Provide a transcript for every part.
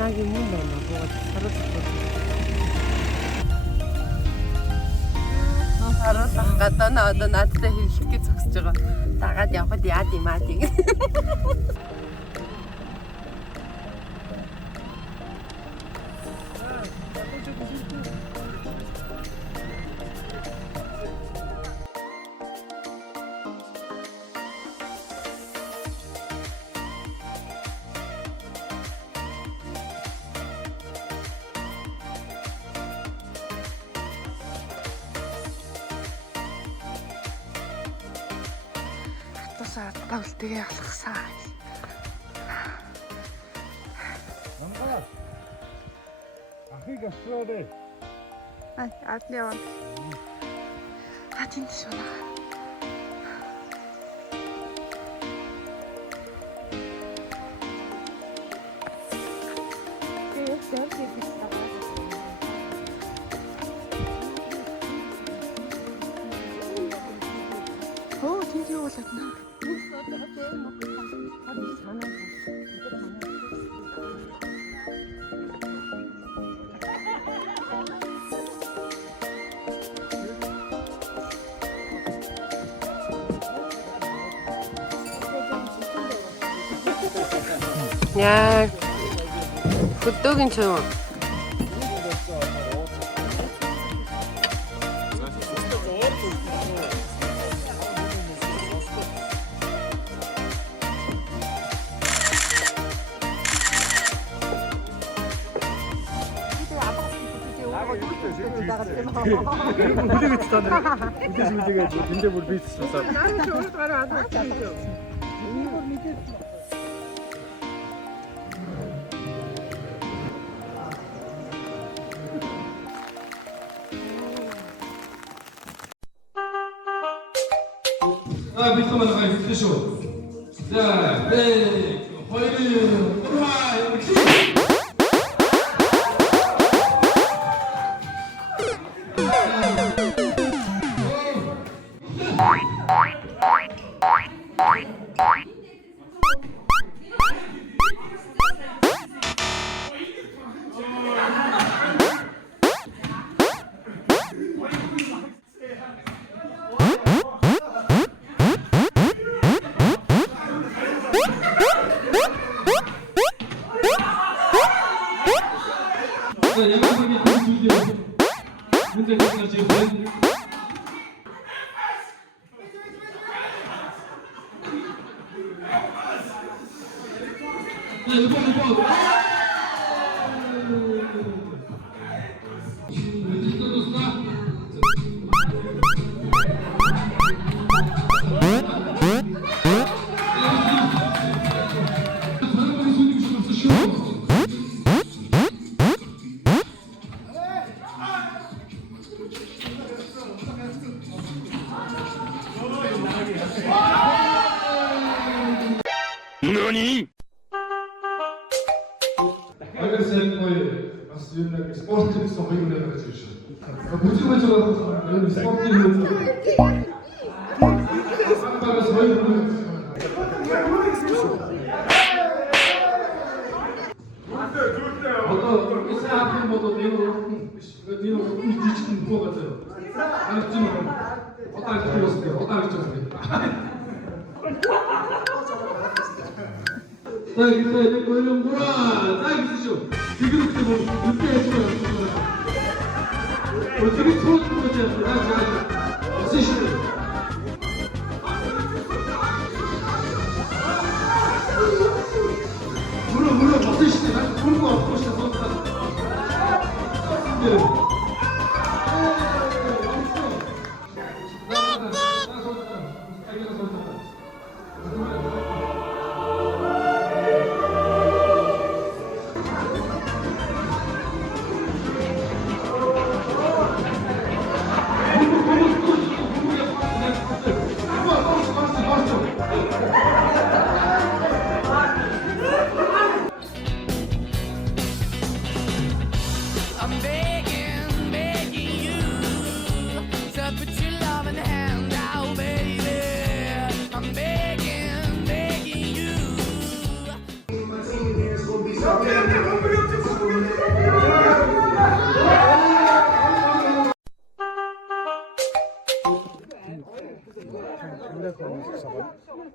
낙이 문다 나보고 바로 딱 갖다 놔도 나한테 쉽게 적수저가 나가지 않고 네 아디 마디 طول تيا الخصاي 남가 아기가 써야 돼. 아니야 진짜 시원하 진짜 오셨나 야, 그것도 괜찮아. 무대가 있었네. 무대가 빈대불 있었어. 나는 저걸 바로 안 왔지. 아, 밑으로 나가요. 됐죠? 자, 네, 허리를 와, 이렇게. 자, 양쪽에 문제 지금 1번. NANI?! Агрессия спортивный собой разрешил. Будем делать спортивный. Так, не говорим, ура! Так, еще. Игры ты можешь, вот тебе трудно будет, да, слышишь? Ура, послышите, да? Ура, просто вот так. I'm begging, begging you to put your loving hand out, baby. I'm begging, begging you.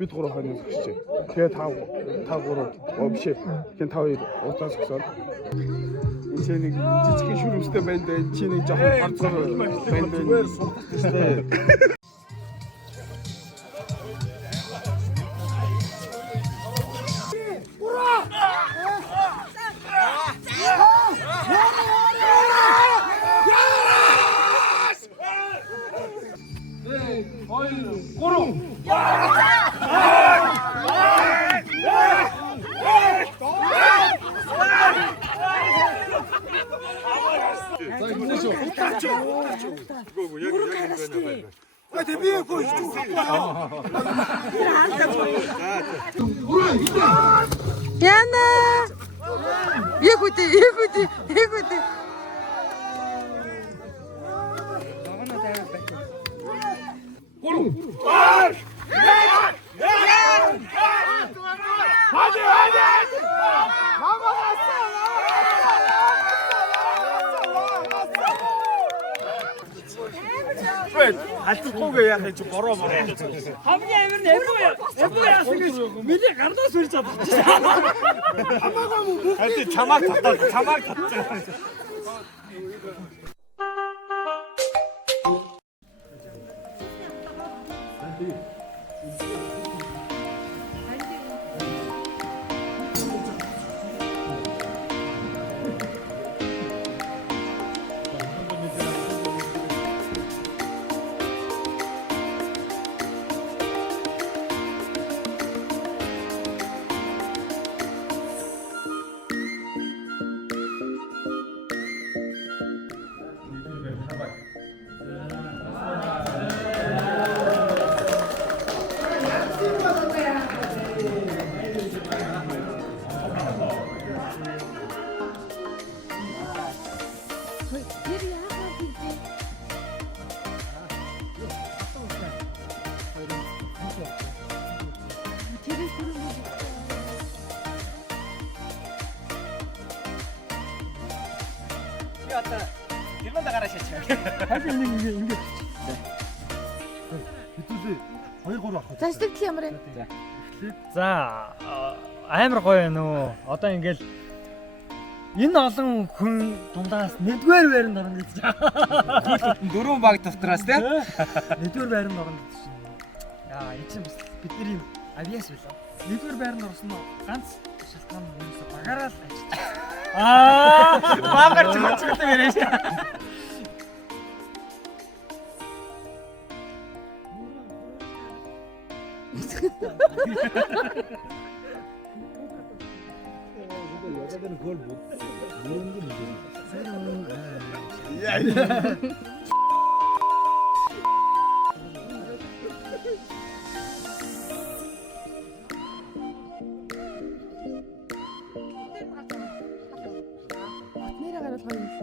бид гурав хань зогсож. Тэгээ та гурав биш. Гэн та хоёр удаа зогсоод. Энд чинь нэг жижиг шүрмстэй байна дээ. Чи нэг жоохон харцгаар байна дээ. Яна! Ехуйте. Алдахгүй яах юм чи бороо. хамгийн амир нь эбо яасан гэж миний гардаас үрж чадчихсан. Харин чамааг татсан. 일본다 가라셨죠. Харин ингэ. Хэдүүлээ 2-3 авах. За сэтгэл ямар вэ? За амар гоё нөө. Одоо ингээл энэ олон хүн дундаас нэгдүгээр байранд орно гэж. Дөрвөн баг дотроос тийм. Нэгдүгээр байранд орно гэж чинь. Яа, энэ чинь бас бидний авиас билээ. Нэгдүгээр байранд орсон нь ганц шалтгаан нь ерөөсө багаараа л ажиллаж. Багаар чигтэй яриа шүү. 여자들은 그걸 모르는 게 문제야. 내려가는 사람이 있어.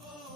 Oh.